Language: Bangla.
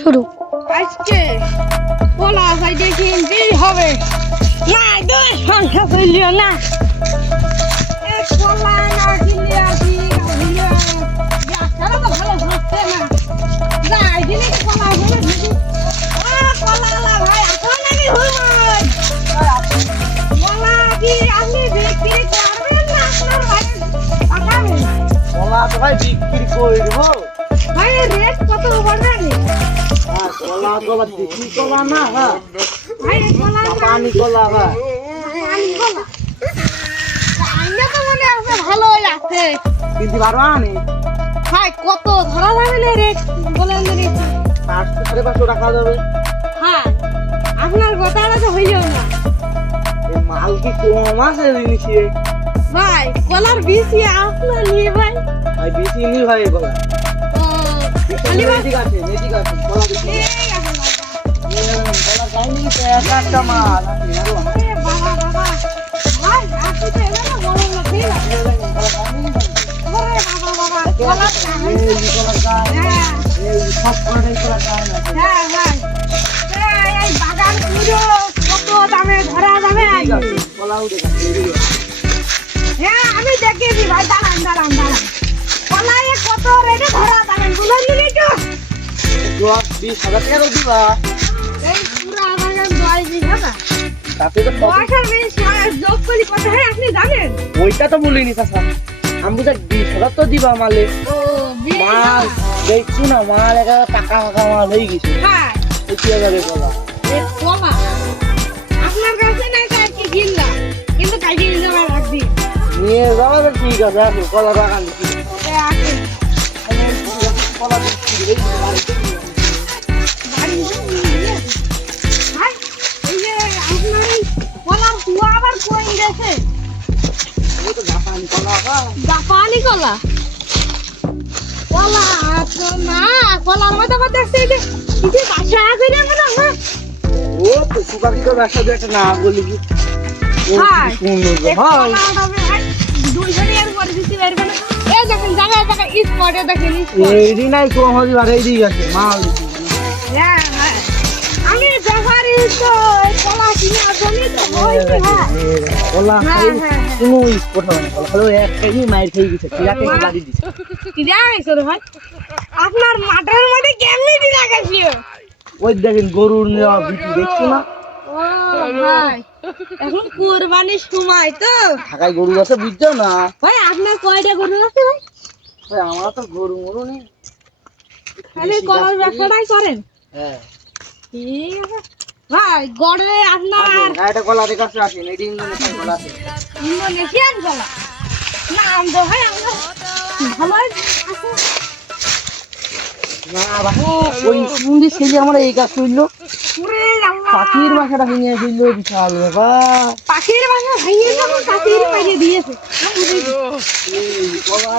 শুরু। আজকে পোলা সাইডে কিনতেই হবে না, দুই সংখ্যা চলিও না। এক পোলা না কিনলে আসি ব্যবসাটা তো ভালো হচ্ছে না। যাই দিলে পোলা হলে পোলা ভাই এখন আমি হুমাই পোলা কি আপনি বিক্রি করবেন না আপনার ভাই পাঠাবেন? কলা তো ভাই বিক্রি করব। ভাই রেট কত পড়বে? কলা কলা দেশি কলা না, হ্যাঁ ভাই পোলা পানি কলা, হ্যাঁ ভালোই আছে কিন্তু বারো আনে ভাই। কত ধরা যাবে না রেট বলেন? 500-550 টাকা যাবে। হ্যাঁ আপনার কথাটা তো হইল না এই মাল কি কম আছে জিনিসে? ভাই। কলার বেশি আপনার নিয়ে ভাই। ভাই বেশি নি ভাই কলা। ও খালি ভাই ঠিক আছে, ঠিক আছে, কলা বেশি। এই এখন কলা খাইনি তো একটা মাল আছে আরো। আরে বাবা বাবা ভাই আপনি তো এলা না বড় লোক ঠিক আছে। কলা খাইনি ওরে বাবা বাবা কলা খাই। এই কলা খাই, হ্যাঁ এই সব কলাই কলা খাই না। হ্যাঁ ভাই এই বাগান পুরো কত দামে ধরা যাবে? ঠিক আছে, কলাও দেখাচ্ছি। হ্যাঁ আমি দেখেছি ভাই। দাঁড়ান দাঁড়ান দাঁড়ান কলায় কত রেটে ধরা যাবেন বলেন দিলি তো? 10-20 হাজার টাকা দিবা। এই পুরা বাগান 10 টাকা তাতে তো কত? 10 আর 20 যোগ করি কত হয় আপনি জানেন? ওইটা তো বলিনি চাচা, আমি বুঝা 20,000 তো দিবা মালে। ও 20 মাল দেখছি না, মাল একেবারে পাকা পাকা মাল হয়ে গেছে। হ্যাঁ কি যাবে কলা? এই কলা আপনার কাছে নাই তাই কি কিনলাম, কিন্তু কাইকে নিয়ে যাওয়ার রাখবি। নিয়ে যাওয়া তো ঠিক আছে, আসো কলা বাগান দেখি। আছে কলা দেখছি, এই বাড়িতে নিয়ে আসি। বাড়ি নিয়ে ভাই। এই যে আপনার এই কলার কুয়া আবার কই গেছে? এই তো জাপানি কলা, হ্যাঁ। জাপানি কলা কলা তো না, কলার মধ্যে আবার দেখছি এই যে কিছু বাসা আছে না মনে হয়। ও তো সুপারি তো ব্যবসা দিয়ে একটা না বলি কি? ও হ্যাঁ। কি সুন্দর গো, এই ভাই। কলাটা ভাই 200 টাকার করে দিতে পারবে না? এই দেখেন জায়গায় জায়গায় স্পটে দেখেন এইদি নাই কম হদি বাড়াই দিয়ে গেছে মাল দিছি। হ্যাঁ হ্যাঁ আমি ব্যাপারী তো এই কলা কিনে আসলে তো হইছে। হ্যাঁ কলা হ্যাঁ, খাই হ্যাঁ, হ্যাঁ। কোনো স্পট হবে না, কলা হলো এক খাই মাইর খেয়ে গেছে, কিরাকে বাড়ি দিছে। কি দেখাইছো রে ভাই? আপনার মাঠের মধ্যে কেমনি দি লাগাইছো? ওই দেখেন গরুর নেওয়া বিক্রি দেখছো না? ও ভাই এখন কুরবানির সময় তো ঢাকায় গরু আছে বুঝছো না? ভাই আপনার কয়টা গরু আছে ভাই? ভাই আমরা তো গরু মরু নেই। তাহলে কলার ব্যবসাটাই করেন? হ্যাঁ। ঠিক আছে ভাই। গড়ে আপনার এটা কলা দেখাচ্ছে আসেন, এটি ইন্দোনেশিয়ান কলা আছে। ইন্দোনেশিয়ান কলা নাম তো ভাই আমরা ভালোই আছে। না বাবু, ওই সুন্দর ছেলে আমরা এই কাজ করলো, ওরে আল্লাহ, পাখির বাসাটা ভেঙে ফেললো, বিশাল ব্যাপার। পাখির বাসা ভেঙে যখন পাখির পাইয়ে দিয়েছে। এই কলা